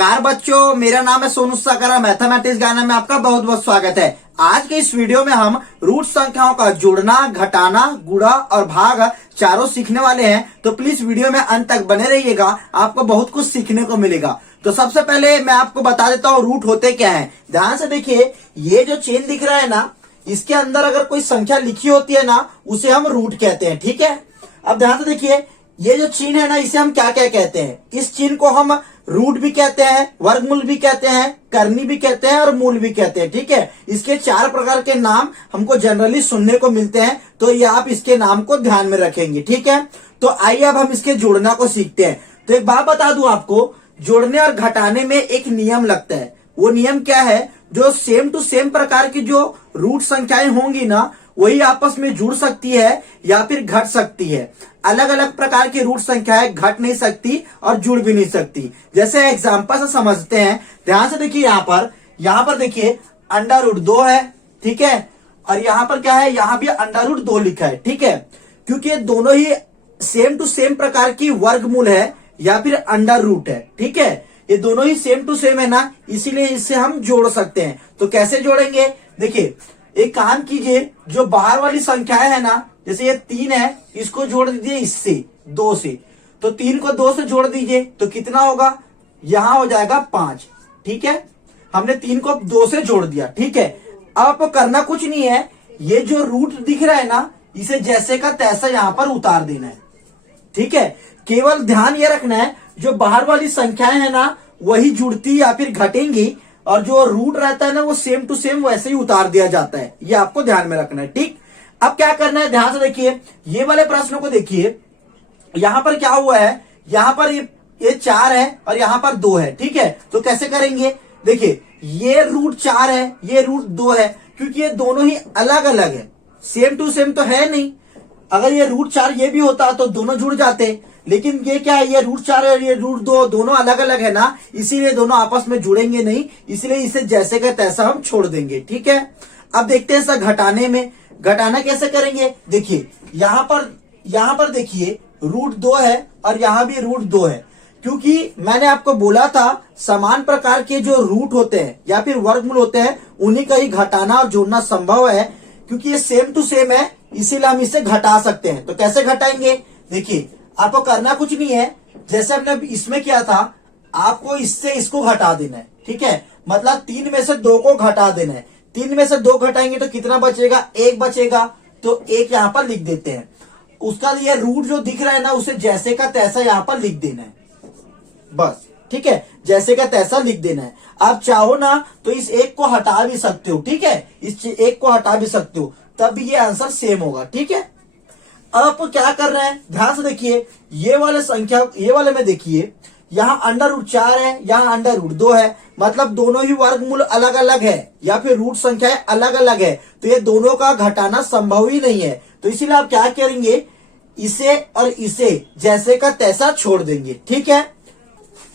नमस्कार बच्चों, मेरा नाम है सोनू साकरा। मैथमेटिक्स ज्ञान में आपका बहुत बहुत स्वागत है। आज के इस वीडियो में हम रूट संख्याओं का जोड़ना, घटाना, गुणा और भाग चारों सीखने वाले हैं। तो प्लीज वीडियो में अंत तक बने रहिएगा, आपको बहुत कुछ सीखने को मिलेगा। तो सबसे पहले मैं आपको बता देता हूँ रूट होते क्या है। ध्यान से देखिए, ये जो चेन दिख रहा है ना, इसके अंदर अगर कोई संख्या लिखी होती है ना, उसे हम रूट कहते हैं। ठीक है, अब ध्यान से देखिए, ये जो चिन्ह है ना, इसे हम क्या क्या कहते हैं। इस चिन्ह को हम रूट भी कहते हैं, वर्गमूल भी कहते हैं, करनी भी कहते हैं और मूल भी कहते हैं। ठीक है, इसके 4 प्रकार के नाम हमको जनरली सुनने को मिलते हैं, तो ये आप इसके नाम को ध्यान में रखेंगे। ठीक है, तो आइए अब हम इसके जोड़ना को सीखते हैं। तो एक बात बता दूं आपको, जोड़ने और घटाने में एक नियम लगता है। वो नियम क्या है? जो सेम टू सेम प्रकार की जो रूट संख्याएं होंगी ना, वही आपस में जुड़ सकती है या फिर घट सकती है। अलग अलग प्रकार की रूट संख्याएं घट नहीं सकती और जुड़ भी नहीं सकती। जैसे एग्जांपल से समझते हैं। ध्यान से देखिए, यहाँ पर देखिए अंडर रूट 2 है। ठीक है, और यहाँ पर क्या है? यहाँ भी अंडर रूट 2 लिखा है। ठीक है, क्योंकि ये दोनों ही सेम टू सेम प्रकार की वर्गमूल है या फिर अंडर रूट है। ठीक है, ये दोनों ही सेम टू सेम है ना, इसीलिए इससे हम जोड़ सकते हैं। तो कैसे जोड़ेंगे? देखिए, एक काम कीजिए, जो बाहर वाली संख्याएं है ना, जैसे ये 3 है, इसको जोड़ दीजिए इससे 2 से। तो 3 को 2 से जोड़ दीजिए तो कितना होगा? यहां हो जाएगा 5। ठीक है, हमने 3 को 2 से जोड़ दिया। ठीक है, अब आपको करना कुछ नहीं है, ये जो रूट दिख रहा है ना, इसे जैसे का तैसा यहां पर उतार देना है। ठीक है, केवल ध्यान ये रखना है, जो बाहर वाली संख्याएं है ना, वही जुड़ती या फिर घटेंगी, और जो रूट रहता है ना, वो सेम टू सेम वैसे ही उतार दिया जाता है। ये आपको ध्यान में रखना है। ठीक, अब क्या करना है? ध्यान से देखिए, ये वाले प्रश्नों को देखिए। यहां पर क्या हुआ है? यहां पर ये 4 है और यहां पर 2 है। ठीक है, तो कैसे करेंगे? देखिए, ये रूट 4 है, ये रूट 2 है, क्योंकि ये दोनों ही अलग अलग है, सेम टू सेम तो है नहीं। अगर ये रूट 4 ये भी होता तो दोनों जुड़ जाते, लेकिन ये क्या है? ये रूट 4 है, ये रूट 2, दोनों अलग अलग है ना, इसीलिए दोनों आपस में जुड़ेंगे नहीं, इसलिए इसे जैसे का तैसा हम छोड़ देंगे। ठीक है, अब देखते हैं सर घटाने में। घटाना कैसे करेंगे? देखिए, यहां पर देखिए रूट 2 है और यहां भी रूट 2 है, क्योंकि मैंने आपको बोला था समान प्रकार के जो रूट होते हैं या फिर वर्गमूल होते हैं, उन्हीं का ही घटाना और जोड़ना संभव है, क्योंकि ये सेम टू सेम है, इसीलिए हम इसे घटा सकते हैं। तो कैसे घटाएंगे? देखिए, आपको करना कुछ नहीं है, जैसे हमने इसमें किया था, आपको इससे इसको घटा देना है। ठीक है, मतलब 3 में से 2 को घटा देना है। 3 में से 2 घटाएंगे तो कितना बचेगा? 1 बचेगा। तो 1 यहां पर लिख देते हैं। उसका ये रूट जो दिख रहा है ना, उसे जैसे का तैसा यहां पर लिख देना है, बस। ठीक है, जैसे का तैसा लिख देना है। आप चाहो ना तो इस 1 को हटा भी सकते हो। ठीक है, इस 1 को हटा भी सकते हो, तब भी ये आंसर सेम होगा। ठीक है, अब आपको क्या करना है? ध्यान से देखिए, ये वाले में देखिए, यहाँ अंडर रूट 4 है, यहाँ अंडर रूट 2 है, मतलब दोनों ही वर्गमूल अलग अलग है या फिर रूट संख्याएं अलग अलग है, तो ये दोनों का घटाना संभव ही नहीं है। तो इसीलिए आप क्या करेंगे? इसे और इसे जैसे का तैसा छोड़ देंगे। ठीक है,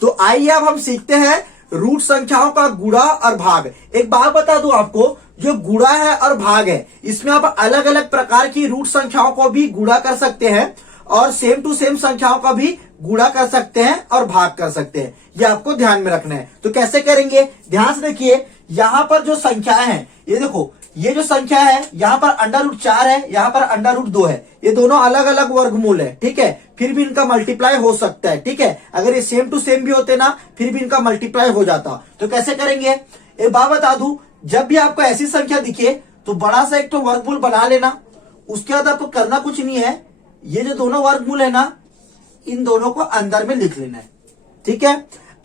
तो आइए अब हम सीखते हैं रूट संख्याओं का गुणा और भाग। एक बात बता दूं आपको, जो गुणा है और भाग है, इसमें आप अलग अलग प्रकार की रूट संख्याओं को भी गुणा कर सकते हैं और सेम टू सेम संख्याओं का भी गुणा कर सकते हैं और भाग कर सकते हैं। ये आपको ध्यान में रखना है। तो कैसे करेंगे? ध्यान से देखिए, यहां पर जो संख्याएं हैं, ये देखो, ये जो संख्या है, यहां पर अंडर रूट 4 है, यहां पर अंडर रूट 2 है, ये दोनों अलग अलग वर्गमूल है। ठीक है, फिर भी इनका मल्टीप्लाई हो सकता है। ठीक है, अगर ये सेम टू सेम भी होते ना, फिर भी इनका मल्टीप्लाई हो जाता। तो कैसे करेंगे? एक बात बता दूं, जब भी आपको ऐसी संख्या दिखे तो बड़ा सा एक तो वर्गमूल बना लेना। उसके बाद आपको करना कुछ नहीं है, ये जो दोनों वर्गमूल है ना, इन दोनों को अंदर में लिख लेना है। ठीक है,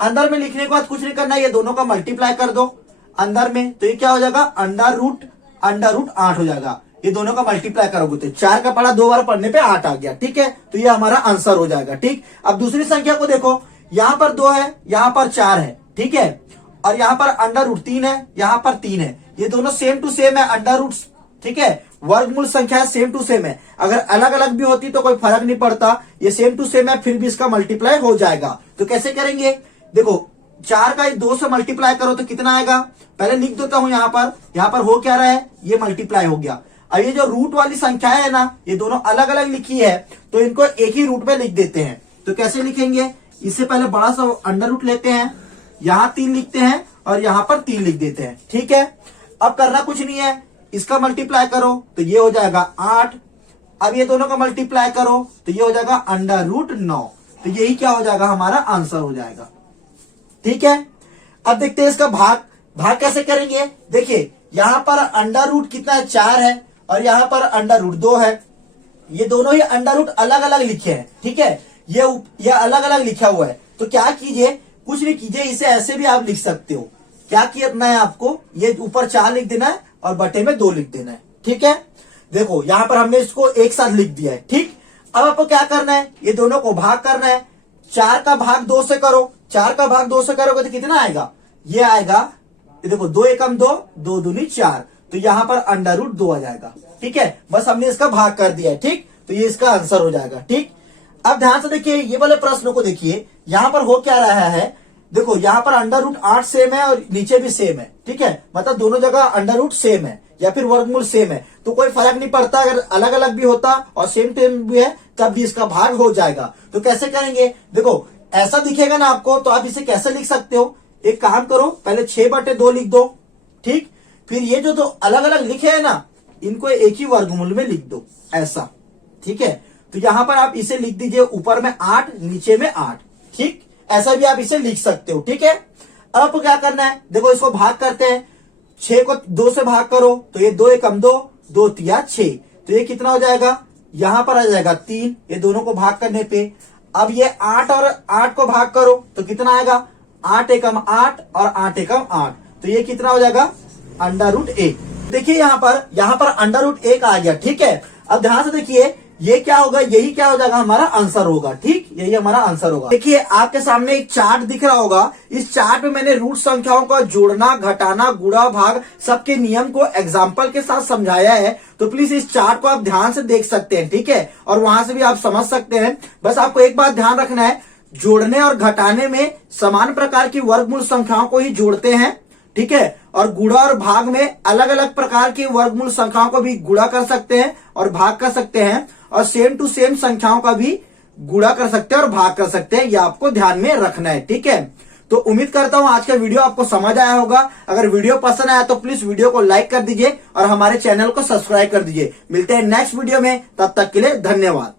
अंदर में लिखने के बाद कुछ नहीं करना है, ये दोनों का मल्टीप्लाई कर दो अंदर में, तो ये क्या हो जाएगा? अंडर रूट 8 हो जाएगा। ये दोनों का मल्टीप्लाई करोगे तो 4 का पढ़ा 2 बार पढ़ने पे 8 आ गया। ठीक है, तो ये हमारा आंसर हो जाएगा। ठीक, अब दूसरी संख्या को देखो, यहां पर 2 है, यहां पर 4 है। ठीक है, और यहां पर अंडर रूट 3 है, यहां पर 3 है, ये दोनों सेम टू सेम है, अंडर रूट। ठीक है, वर्गमूल संख्या सेम टू सेम है, अगर अलग अलग भी होती तो कोई फर्क नहीं पड़ता, ये सेम टू सेम है, फिर भी इसका मल्टीप्लाई हो जाएगा। तो कैसे करेंगे? देखो, 4 का 2 से मल्टीप्लाई करो तो कितना आएगा? पहले लिख देता हूं, यहां पर हो क्या रहा है? ये मल्टीप्लाई हो गया। अब ये जो रूट वाली संख्या है ना, ये दोनों अलग अलग लिखी है, तो इनको एक ही रूट में लिख देते हैं। तो कैसे लिखेंगे? इससे पहले बड़ा सा अंडर रूट लेते हैं, यहाँ 3 लिखते हैं और यहाँ पर 3 लिख देते हैं। ठीक है, अब करना कुछ नहीं है, इसका मल्टीप्लाई करो तो ये हो जाएगा 8। अब ये दोनों का मल्टीप्लाई करो तो ये हो जाएगा √9। तो यही क्या हो जाएगा, हमारा आंसर हो जाएगा। ठीक है, अब देखते हैं इसका भाग कैसे करेंगे। देखिए यहां पर अंडर कितना है, 4 है, और यहां पर √2 है। ये दोनों ही अंडर अलग अलग लिखे हैं। ठीक है, ये अलग अलग लिखा हुआ है। तो क्या कीजिए, कुछ नहीं कीजिए, इसे ऐसे भी आप लिख सकते हो। क्या कितना है आपको, ये ऊपर 4 लिख देना है और बटे में 2 लिख देना है। ठीक है, देखो यहां पर हमने इसको एक साथ लिख दिया है। ठीक, अब आपको क्या करना है, ये दोनों को भाग करना है। 4 का भाग 2 से करो, 4 का भाग 2 से करोगे तो कितना आएगा, ये आएगा, ये देखो 2 एकम 2, 2 दूनी 4, तो यहां पर √2 आ जाएगा। ठीक है, बस हमने इसका भाग कर दिया है। ठीक, तो ये इसका आंसर हो जाएगा। ठीक, अब ध्यान से देखिए ये वाले प्रश्न को देखिए, यहां पर हो क्या रहा है, देखो यहां पर √8 सेम है और नीचे भी सेम है। ठीक है, मतलब दोनों जगह √ सेम है या फिर वर्गमूल सेम है, तो कोई फर्क नहीं पड़ता। अगर अलग अलग भी होता और सेम टाइम भी है तब भी इसका भाग हो जाएगा। तो कैसे करेंगे, देखो ऐसा दिखेगा ना आपको, तो आप इसे कैसे लिख सकते हो, एक काम करो, पहले 6/2 लिख दो। ठीक, फिर ये जो अलग अलग लिखे है ना, इनको एक ही वर्गमूल में लिख दो, ऐसा। ठीक है, तो यहां पर आप इसे लिख दीजिए, ऊपर में 8 नीचे में 8। ठीक, ऐसा भी आप इसे लिख सकते हो। ठीक है, अब आपको क्या करना है, देखो इसको भाग करते हैं। 6 को 2 से भाग करो तो ये 2 एकम 2, 2 तिया 6, तो ये कितना हो जाएगा, यहां पर आ जाएगा 3, ये दोनों को भाग करने पे। अब ये 8 और 8 को भाग करो तो कितना आएगा, 8 एकम 8 और 8 एकम 8, तो ये कितना हो जाएगा, √1। देखिए यहां पर √1 आ गया। ठीक है, अब ध्यान से देखिए ये क्या होगा, यही क्या हो जाएगा, हमारा आंसर होगा। ठीक, यही हमारा आंसर होगा। देखिए आपके सामने एक चार्ट दिख रहा होगा, इस चार्ट में मैंने रूट संख्याओं का जोड़ना, घटाना, गुणा, भाग सबके नियम को एग्जाम्पल के साथ समझाया है। तो प्लीज इस चार्ट को आप ध्यान से देख सकते हैं। ठीक है, और वहां से भी आप समझ सकते हैं। बस आपको एक बात ध्यान रखना है, जोड़ने और घटाने में समान प्रकार की वर्गमूल संख्याओं को ही जोड़ते हैं। ठीक है, और गुणा और भाग में अलग अलग प्रकार की वर्गमूल संख्याओं को भी गुणा कर सकते हैं और भाग कर सकते हैं, और सेम टू सेम संख्याओं का भी गुणा कर सकते हैं और भाग कर सकते हैं। ये आपको ध्यान में रखना है। ठीक है, तो उम्मीद करता हूं आज का वीडियो आपको समझ आया होगा। अगर वीडियो पसंद आया तो प्लीज वीडियो को लाइक कर दीजिए और हमारे चैनल को सब्सक्राइब कर दीजिए। मिलते हैं नेक्स्ट वीडियो में, तब तक के लिए धन्यवाद।